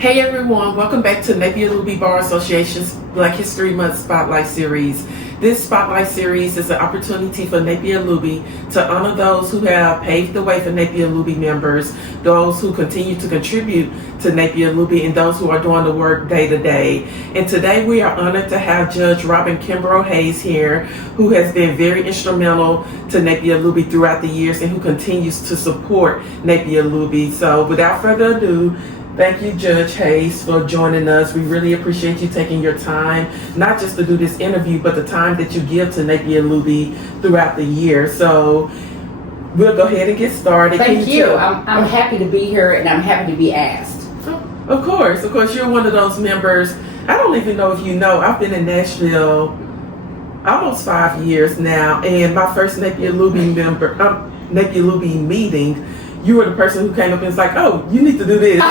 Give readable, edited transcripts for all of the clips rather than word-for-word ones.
Hey everyone, welcome back to Napier-Looby Bar Association's Black History Month Spotlight Series. This Spotlight Series is an opportunity for Napier-Looby to honor those who have paved the way for Napier-Looby members, those who continue to contribute to Napier-Looby, and those who are doing the work day to day. And today we are honored to have Judge Robin Kimbrough Hayes here, who has been very instrumental to Napier-Looby throughout the years and who continues to support Napier-Looby. So without further ado, thank you, Judge Hayes, for joining us. We really appreciate you taking your time, not just to do this interview, but the time that you give to Napier-Looby throughout the year. So we'll go ahead and get started. Thank you. I'm happy to be here, and I'm happy to be asked. Of course. You're one of those members. I don't even know if you know, I've been in Nashville almost 5 years now, and my first Napier-Looby meeting, you were the person who came up and was like, oh, you need to do this. And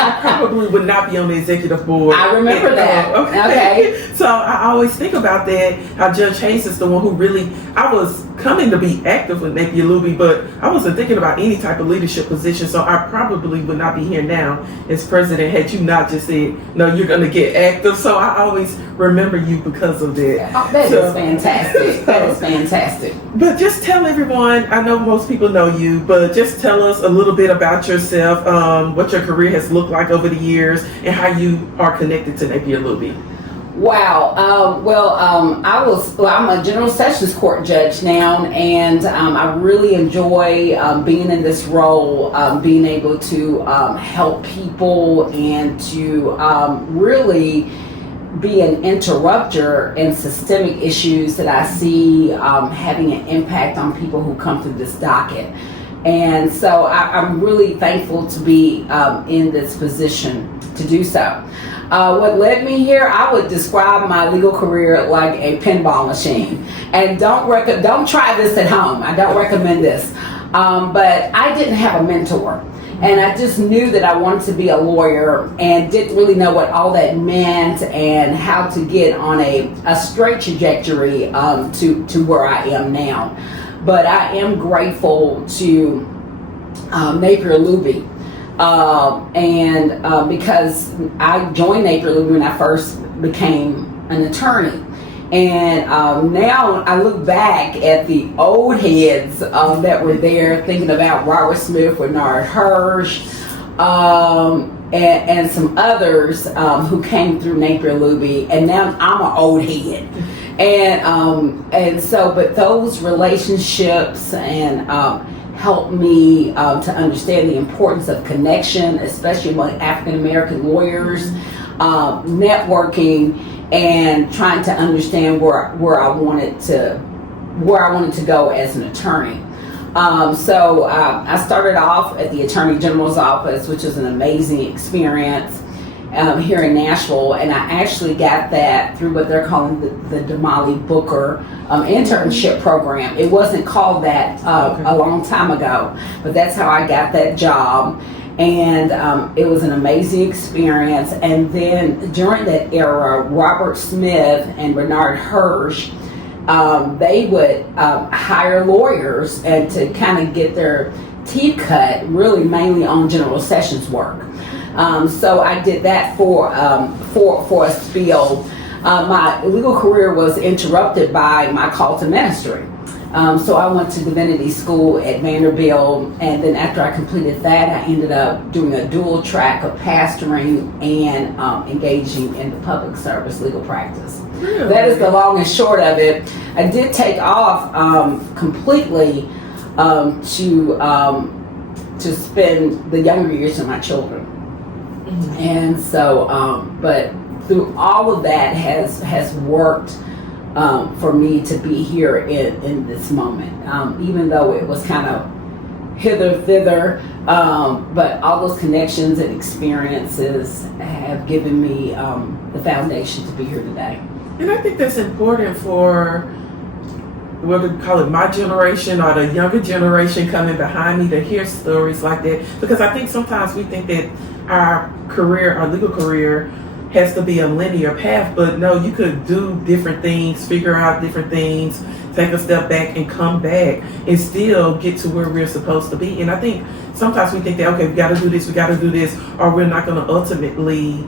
I probably would not be on the executive board. I remember that. Okay. So I always think about that, how Judge Hayes is the one who really, I was coming to be active with Napier-Looby, but I wasn't thinking about any type of leadership position, so I probably would not be here now as president had you not just said, no, you're going to get active. So I always remember you because of that. Oh, that is fantastic. That is fantastic. But just tell everyone, I know most people know you, but just tell us a little bit about yourself, what your career has looked like over the years, and how you are connected to Napier-Looby. Wow. I'm a general sessions court judge now, and I really enjoy being in this role, being able to help people and to really be an interrupter in systemic issues that I see having an impact on people who come through this docket. And so I'm really thankful to be in this position to do so. What led me here, I would describe my legal career like a pinball machine. And don't try this at home. I don't recommend this. But I didn't have a mentor. And I just knew that I wanted to be a lawyer and didn't really know what all that meant and how to get on a straight trajectory to where I am now. But I am grateful to Napier-Looby. Because I joined Napier-Looby when I first became an attorney. And now I look back at the old heads that were there, thinking about Robert Smith, Bernard Hirsch, and some others who came through Napier-Looby, and now I'm an old head. And so, but those relationships and helped me to understand the importance of connection, especially among African American lawyers, networking, and trying to understand where I wanted to go as an attorney. So I started off at the Attorney General's office, which was an amazing experience here in Nashville, and I actually got that through what they're calling the Damali Booker internship program. It wasn't called that a long time ago, but that's how I got that job. And it was an amazing experience. And then during that era, Robert Smith and Bernard Hirsch, they would hire lawyers and to kind of get their teeth cut, really mainly on general sessions work. So I did that for a spiel. My legal career was interrupted by my call to ministry. So I went to divinity school at Vanderbilt, and then after I completed that, I ended up doing a dual track of pastoring and engaging in the public service legal practice. Really? That is the long and short of it. I did take off completely to spend the younger years with my children. Mm-hmm. And so, but through all of that has worked for me to be here in this moment, even though it was kind of hither thither, but all those connections and experiences have given me the foundation to be here today. And I think that's important for, what we call it, my generation or the younger generation coming behind me to hear stories like that, because I think sometimes we think that our legal career has to be a linear path, but no, you could do different things, figure out different things, take a step back and come back and still get to where we're supposed to be. And I think sometimes we think that, okay, we got to do this, or we're not going to ultimately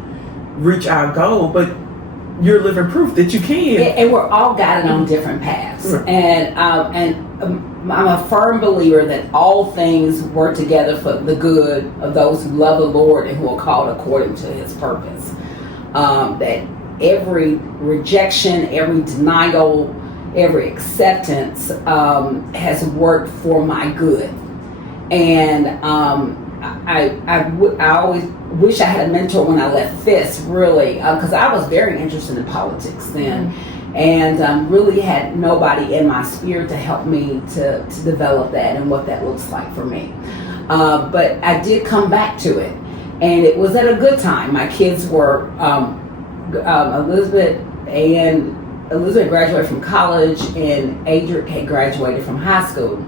reach our goal, but you're living proof that you can. And we're all guided on different paths. Right. And I'm a firm believer that all things work together for the good of those who love the Lord and who are called according to his purpose. That every rejection, every denial, every acceptance has worked for my good. And I always wish I had a mentor when I left FISC, really, because I was very interested in politics then. And really had nobody in my sphere to help me to develop that and what that looks like for me. But I did come back to it, and it was at a good time. My kids were Elizabeth graduated from college, and Adric had graduated from high school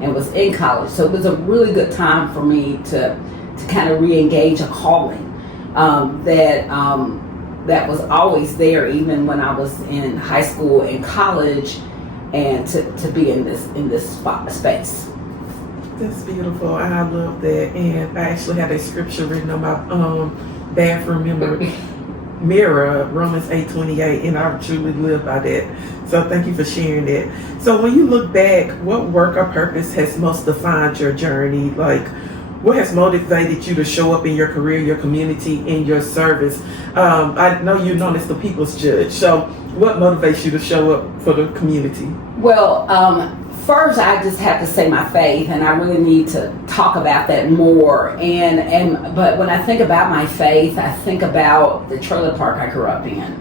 and was in college. So it was a really good time for me to kind of re-engage a calling that was always there, even when I was in high school and college, and to be in this space. That's beautiful. I love that. And I actually had a scripture written on my bathroom mirror, Romans 8:28, and I truly live by that. So thank you for sharing that. So when you look back, what work or purpose has most defined your journey? Like, what has motivated you to show up in your career, your community, in your service? I know you're known as the people's judge. So what motivates you to show up for the community? Well, first I just have to say my faith, and I really need to talk about that more. But when I think about my faith, I think about the trailer park I grew up in.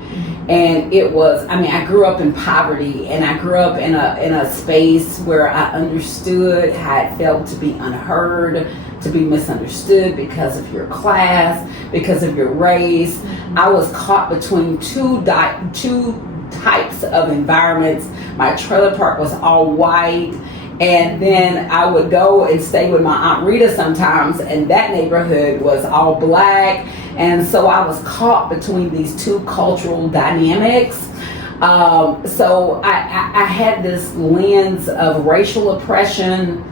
And it was, I grew up in poverty, and I grew up in a space where I understood how it felt to be unheard, to be misunderstood because of your class, because of your race. I was caught between two types of environments. My trailer park was all white, and then I would go and stay with my Aunt Rita sometimes, and that neighborhood was all black. And so I was caught between these two cultural dynamics. So I had this lens of racial oppression,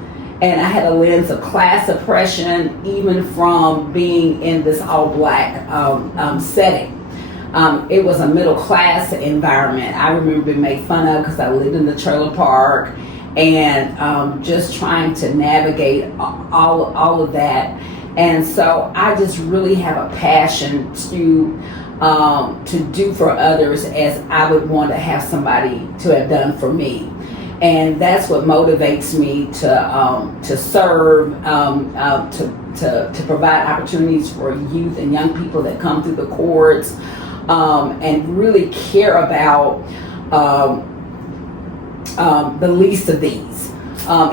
and I had a lens of class oppression, even from being in this all black setting. It was a middle class environment. I remember being made fun of because I lived in the trailer park, and just trying to navigate all of that. And so I just really have a passion to do for others as I would want to have somebody to have done for me. And that's what motivates me to serve, to provide opportunities for youth and young people that come through the courts, and really care about the least of these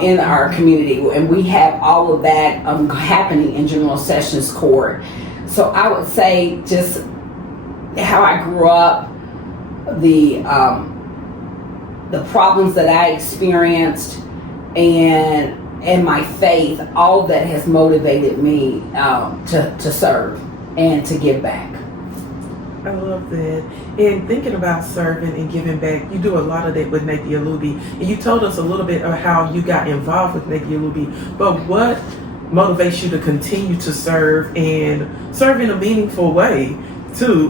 in our community. And we have all of that happening in General Sessions Court. So I would say just how I grew up, the problems that I experienced, and my faith, all that has motivated me to serve and to give back. I love that. And thinking about serving and giving back, you do a lot of that with Napier-Looby. And you told us a little bit of how you got involved with Napier-Looby. But what motivates you to continue to serve and serve in a meaningful way too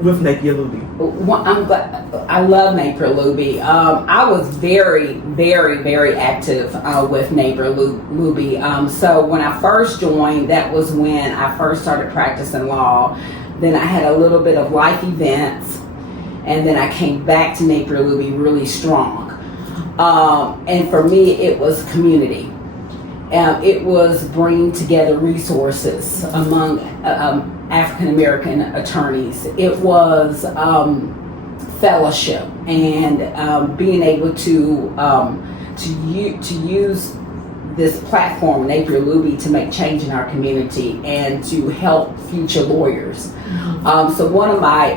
with Napier-Looby? Well, I'm glad. I love Napier-Looby. I was very, very, very active with Napier-Looby. So when I first joined, that was when I first started practicing law. Then I had a little bit of life events, and then I came back to Napier-Looby really strong. And for me, it was community. It was bringing together resources among African American attorneys. It was fellowship and being able to use this platform, Napier-Looby, to make change in our community and to help future lawyers. So one of my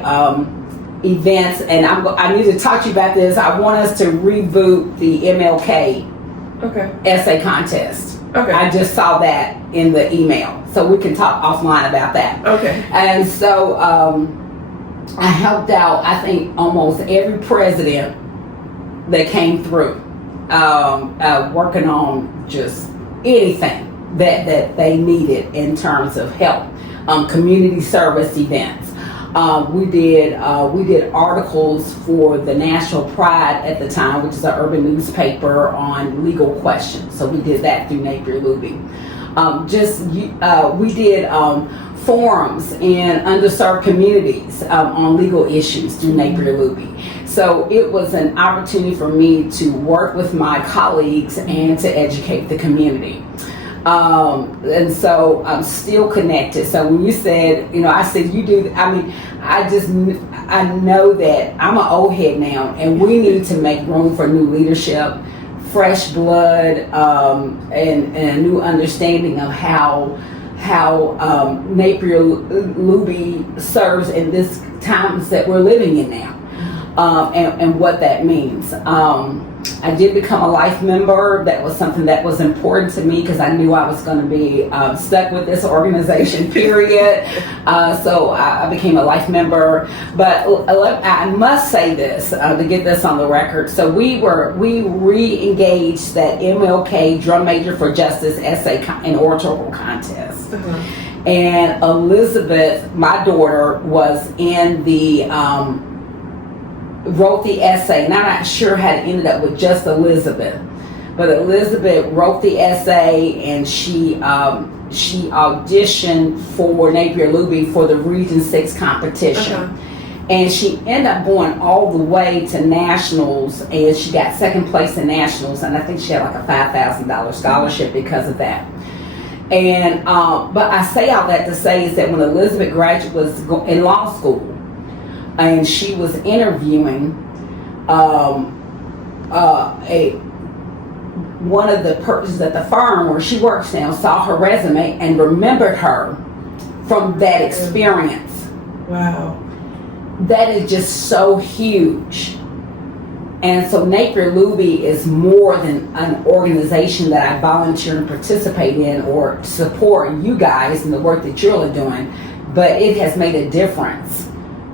events, and I need to talk to you about this. I want us to reboot the MLK essay contest. Okay. I just saw that in the email, so we can talk offline about that. Okay. And so I helped out, I think, almost every president that came through, working on just anything that they needed in terms of help. Community service events. We did articles for the National Pride at the time, which is an urban newspaper, on legal questions. So we did that through Napier-Looby. We did forums in underserved communities on legal issues through Napier-Looby. So it was an opportunity for me to work with my colleagues and to educate the community. And so I'm still connected. So when you said, I said you do, I know that I'm an old head now, and we need to make room for new leadership, fresh blood, and a new understanding of how Napier-Looby serves in this times that we're living in now, and what that means. I did become a life member. That was something that was important to me because I knew I was going to be stuck with this organization, period. So I became a life member. But I must say this to get this on the record. So we re-engaged that MLK Drum Major for Justice essay and oratorical contest. Mm-hmm. And Elizabeth, my daughter, was in the wrote the essay, and I'm not sure how it ended up with just Elizabeth, but Elizabeth wrote the essay, and she auditioned for Napier-Looby for the Region 6 competition. Uh-huh. And she ended up going all the way to nationals, and she got second place in nationals, and I think she had like a $5,000 scholarship because of that. And but I say all that to say is that when Elizabeth was in law school, and she was interviewing one of the persons at the firm where she works now, saw her resume and remembered her from that experience. Wow. That is just so huge. And so Napier-Looby is more than an organization that I volunteer and participate in or support you guys in the work that you're doing, but it has made a difference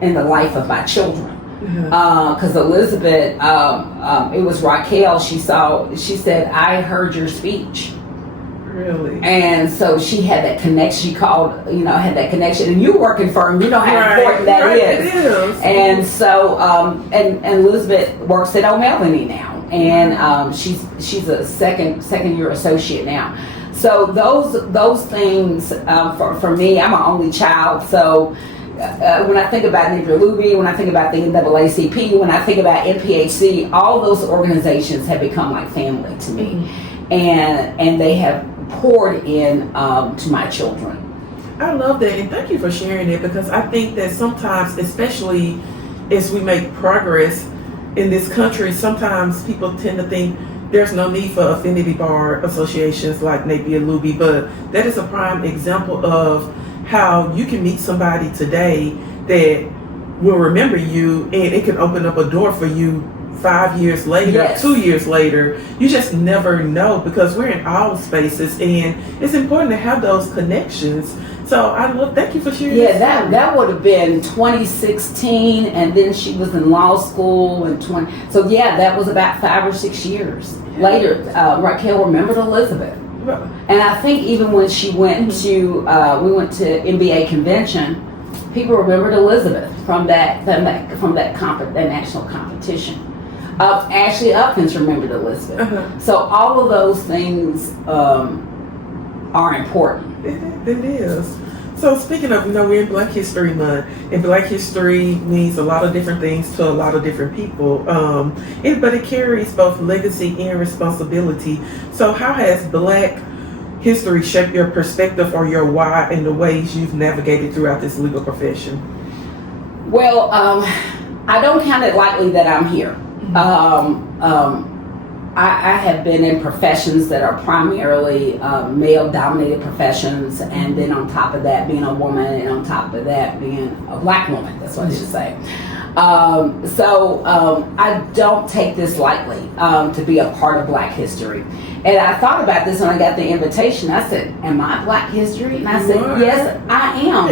in the life of my children. Because Elizabeth, it was Raquel, she said, I heard your speech. Really? And so she had that connection. She called, had that connection. And you work in firm, you know how important that is. It is. And so, and Elizabeth works at O'Melveny now, and she's a second year associate now. So those things for me, I'm an only child, so. When I think about Napier-Looby, when I think about the NAACP, when I think about NPHC, all those organizations have become like family to me, mm-hmm. and they have poured in to my children. I love that, and thank you for sharing it, because I think that sometimes, especially as we make progress in this country, sometimes people tend to think there's no need for affinity bar associations like Napier-Looby, but that is a prime example of how you can meet somebody today that will remember you, and it can open up a door for you 5 years later, yes. 2 years later. You just never know, because we're in all spaces, and it's important to have those connections. So thank you for sharing. Yeah, that would have been 2016, and then she was in law school in 20. So yeah, that was about 5 or 6 years later. Raquel remembered Elizabeth. And I think even when she went to, we went to NBA convention, people remembered Elizabeth from that national competition. Ashley Upkins remembered Elizabeth. Uh-huh. So all of those things are important. It is. So speaking of, we're in Black History Month, and Black History means a lot of different things to a lot of different people, but it carries both legacy and responsibility. So how has Black history shaped your perspective or your why and the ways you've navigated throughout this legal profession? Well, I don't count it lightly that I'm here. I have been in professions that are primarily male-dominated professions, and then on top of that being a woman, and on top of that being a Black woman, that's what I should say. So I don't take this lightly to be a part of Black history. And I thought about this when I got the invitation. I said, am I Black history? And I said, yes, I am.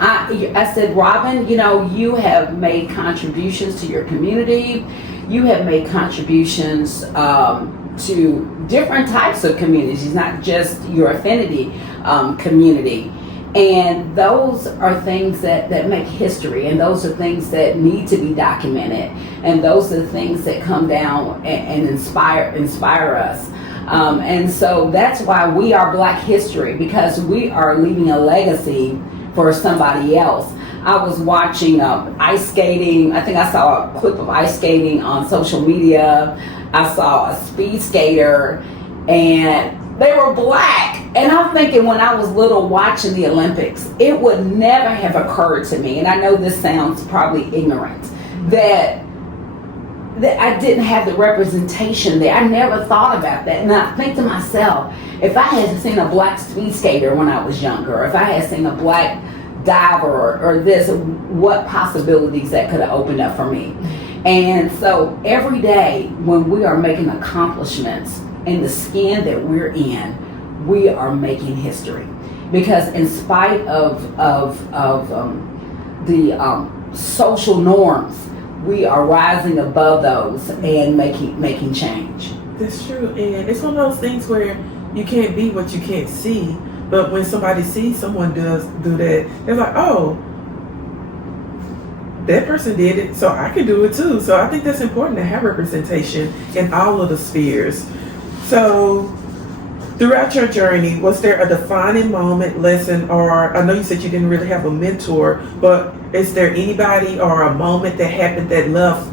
I said, Robin, you have made contributions to your community. You have made contributions to different types of communities, not just your affinity community. And those are things that make history, and those are things that need to be documented, and those are the things that come down and inspire us. And so that's why we are Black History, because we are leaving a legacy for somebody else. I was watching ice skating. I think I saw a clip of ice skating on social media. I saw a speed skater, and they were Black. And I'm thinking, when I was little watching the Olympics, it would never have occurred to me, and I know this sounds probably ignorant, that I didn't have the representation there. I never thought about that. And I think to myself, if I had seen a Black speed skater when I was younger, or if I had seen a Black diver or this, what possibilities that could have opened up for me. And so every day when we are making accomplishments in the skin that we're in, we are making history. Because in spite of the social norms, we are rising above those and making change. That's true, and it's one of those things where you can't be what you can't see. But when somebody sees someone do that, they're like, oh, that person did it, so I can do it too. So I think that's important to have representation in all of the spheres. So throughout your journey, was there a defining moment, lesson, or I know you said you didn't really have a mentor, but is there anybody or a moment that happened that left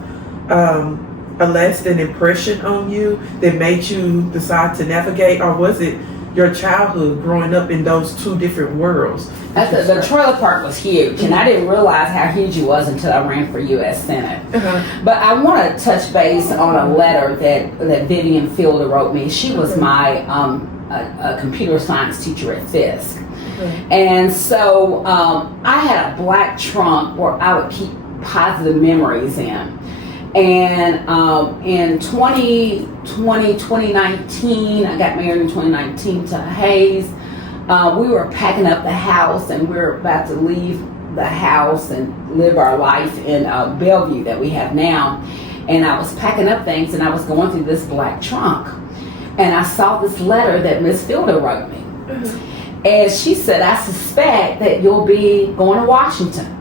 a lasting impression on you that made you decide to navigate, or was it your childhood growing up in those two different worlds? The trailer park was huge, and I didn't realize how huge it was until I ran for U.S. Senate. But I want to touch base on a letter that Vivian Fielder wrote me. She was my a computer science teacher at Fisk. And so I had a black trunk where I would keep positive memories in. And in 2019, I got married in 2019 to Hayes. We were packing up the house, and we were about to leave the house and live our life in Bellevue that we have now. And I was packing up things, and I was going through this black trunk. And I saw this letter that Miss Fielder wrote me. And she said, I suspect that you'll be going to Washington.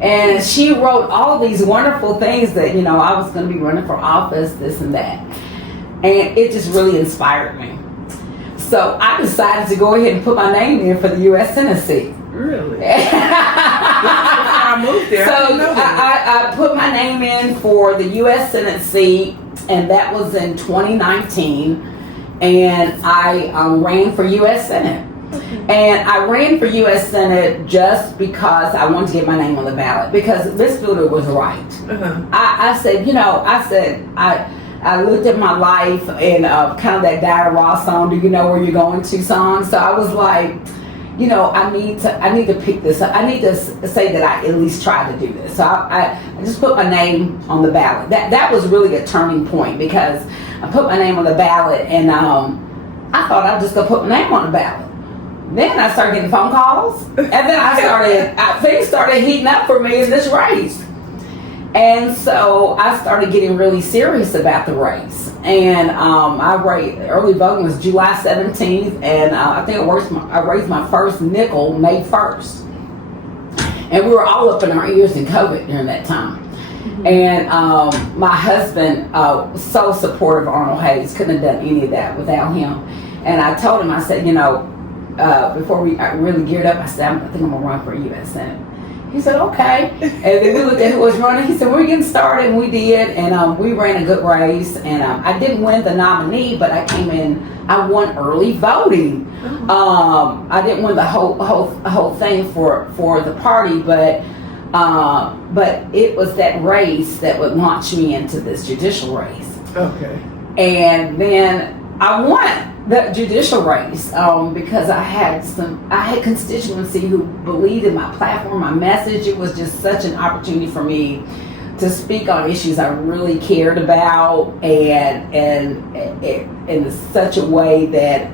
And she wrote all these wonderful things that, I was going to be running for office, this and that. And it just really inspired me. So I decided to go ahead and put my name in for the U.S. Senate seat. Really? I moved there. So I put my name in for the U.S. Senate seat, and that was in 2019. And I ran for U.S. Senate. And I ran for U.S. Senate just because I wanted to get my name on the ballot, because Miss Fielder was right. I said, I looked at my life and kind of that Diana Ross song, Do You Know Where You're Going To song. So I was like, I need to pick this up. I need to say that I at least tried to do this. So I just put my name on the ballot. That was really a turning point, because I put my name on the ballot, and I thought I was just going to put my name on the ballot. Then I started getting phone calls, and then things started heating up for me in this race. And so I started getting really serious about the race. And early voting was July 17th, and I think I raised my first nickel May 1st. And we were all up in our ears in COVID during that time. And my husband was so supportive of Arnold Hayes, couldn't have done any of that without him. And I told him, I said, before we really geared up, I said, I think I'm going to run for U.S. Senate. He said, okay. And then we looked at who was running. He said, we're getting started, and we did. And we ran a good race. And I didn't win the nominee, but I won early voting. I didn't win the whole thing for the party, but it was that race that would launch me into this judicial race. Okay. And then I won the judicial race because I had constituency who believed in my platform, my message. It was just such an opportunity for me to speak on issues I really cared about, and in such a way that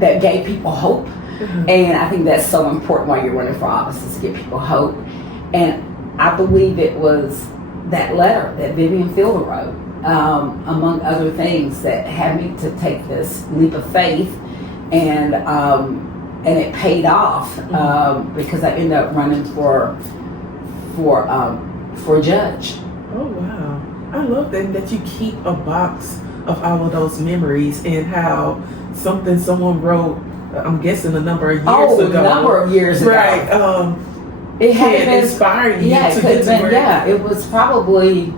that gave people hope. And I think that's so important while you're running for office, is to give people hope. And I believe it was that letter that Vivian Fielder wrote, among other things, that had me to take this leap of faith, and it paid off, because I ended up running for judge. Oh wow, I love that you keep a box of all of those memories, and how someone wrote, I'm guessing a number of years ago. A number of years ago. Right. It had been inspired you yeah, to get to where. Yeah, it was probably,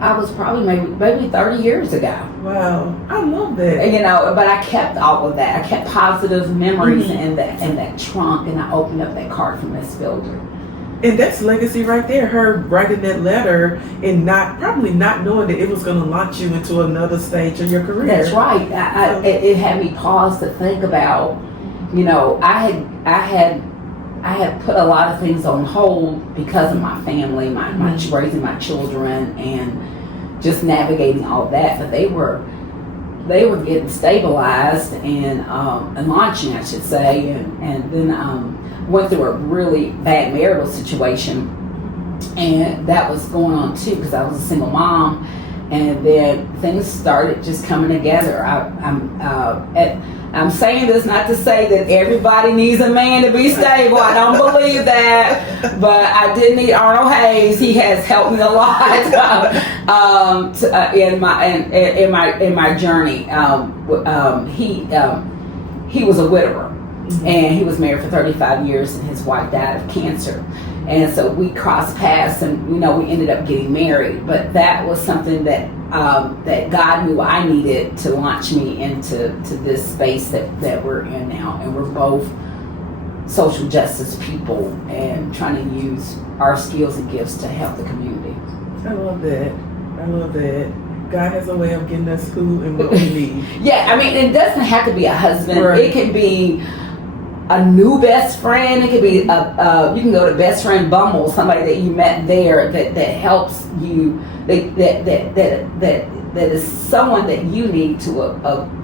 I was probably maybe 30 years ago. Wow, I love that. You know, but I kept all of that. I kept positive memories in that trunk, and I opened up that card from Miss Fielder. And that's legacy right there. Her writing that letter and probably not knowing that it was going to launch you into another stage of your career. That's right. It had me pause to think about, you know, I had put a lot of things on hold because of my family, my raising my children, and just navigating all that. But they were getting stabilized and launching, I should say, and then went through a really bad marital situation, and that was going on too, because I was a single mom. And then things started just coming together. I'm saying this not to say that everybody needs a man to be stable. I don't believe that, but I did need Arnold Hayes. He has helped me a lot in my journey. He was a widower, and he was married for 35 years, and his wife died of cancer. And so we crossed paths, and we ended up getting married. But that was something that that God knew I needed to launch me into this space that we're in now. And we're both social justice people and trying to use our skills and gifts to help the community. I love that. God has a way of getting us who and what we need. Yeah, I mean, it doesn't have to be a husband. Right. It can be a new best friend. It could be you can go to Best Friend Bumble, somebody that you met there that helps you, that is someone that you need to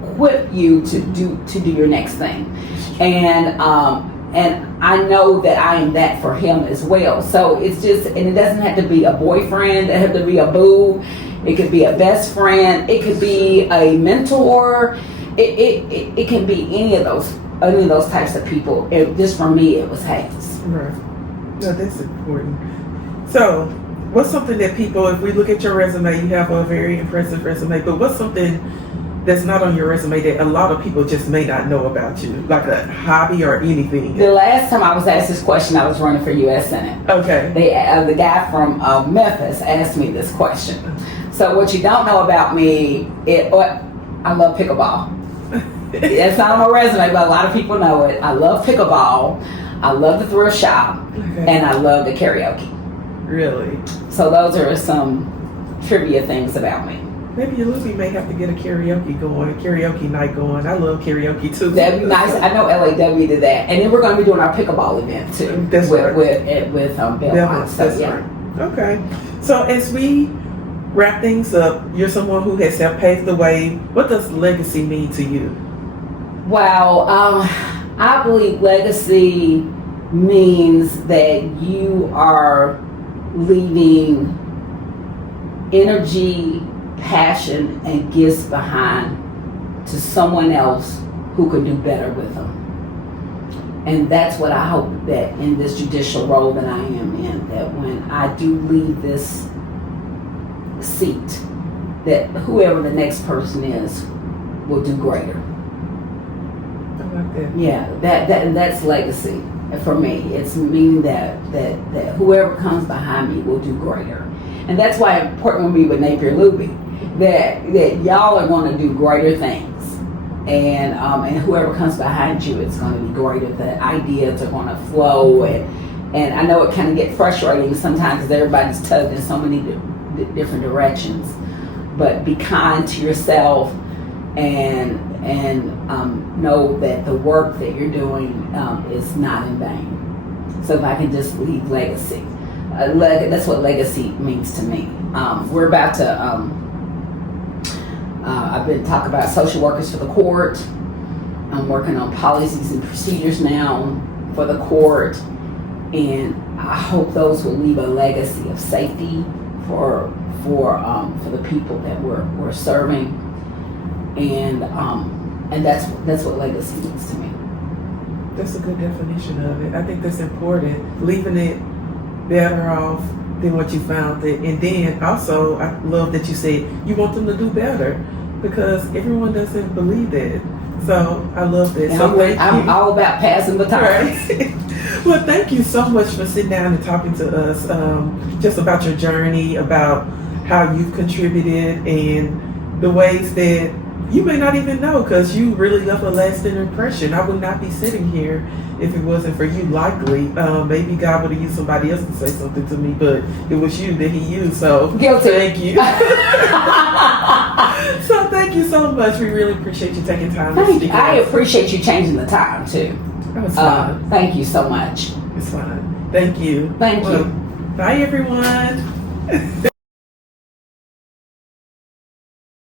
equip you to do your next thing. And I know that I am that for him as well. So it's just, and it doesn't have to be a boyfriend, it have to be a boo, it could be a best friend, it could be a mentor, it can be any of those types of people. Just for me, it was Hayes. Right. No, that's important. So, what's something that people, if we look at your resume, you have a very impressive resume, but what's something that's not on your resume that a lot of people just may not know about you, like a hobby or anything? The last time I was asked this question, I was running for U.S. Senate. Okay. The guy from Memphis asked me this question. So what you don't know about me, I love pickleball. It's not on my resume, but a lot of people know it. I love pickleball, I love the thrift shop, and I love the karaoke. Really? So those are some trivia things about me. Napier-Looby may have to get a karaoke night going. I love karaoke too. That'd be nice. I know LAW did that, and then we're going to be doing our pickleball event too. That's right. with Belmont. So, that's right. Okay. So as we wrap things up, you're someone who has helped pave the way. What does legacy mean to you? Wow, I believe legacy means that you are leaving energy, passion, and gifts behind to someone else who can do better with them. And that's what I hope that in this judicial role that I am in, that when I do leave this seat, that whoever the next person is will do greater. I like that. Yeah, that's legacy for me. It's meaning that whoever comes behind me will do greater. And that's why it's important with me with Napier-Looby, that y'all are going to do greater things, and whoever comes behind you, it's going to be greater. The ideas are going to flow, and I know it kind of gets frustrating sometimes because everybody's tugged in so many different directions. But be kind to yourself, and know that the work that you're doing is not in vain. So if I can just leave legacy. That's what legacy means to me. We're about to, I've been talking about social workers for the court, I'm working on policies and procedures now for the court, and I hope those will leave a legacy of safety for the people that we're serving, and that's what legacy means to me. That's a good definition of it. I think that's important. Leaving it better off than what you found it. And then also, I love that you said you want them to do better, because everyone doesn't believe that. So I love that. And So I'm all about passing the time. Right. Well, thank you so much for sitting down and talking to us just about your journey, about how you've contributed, and the ways that you may not even know, because you really left a lasting impression. I would not be sitting here if it wasn't for you, likely. Maybe God would have used somebody else to say something to me, but it was you that he used, so Guilty. Thank you. So thank you so much. We really appreciate you taking time to speak. I appreciate you changing the time too. That was fun. Thank you so much. It's fine. Thank you. Thank you. Bye, everyone.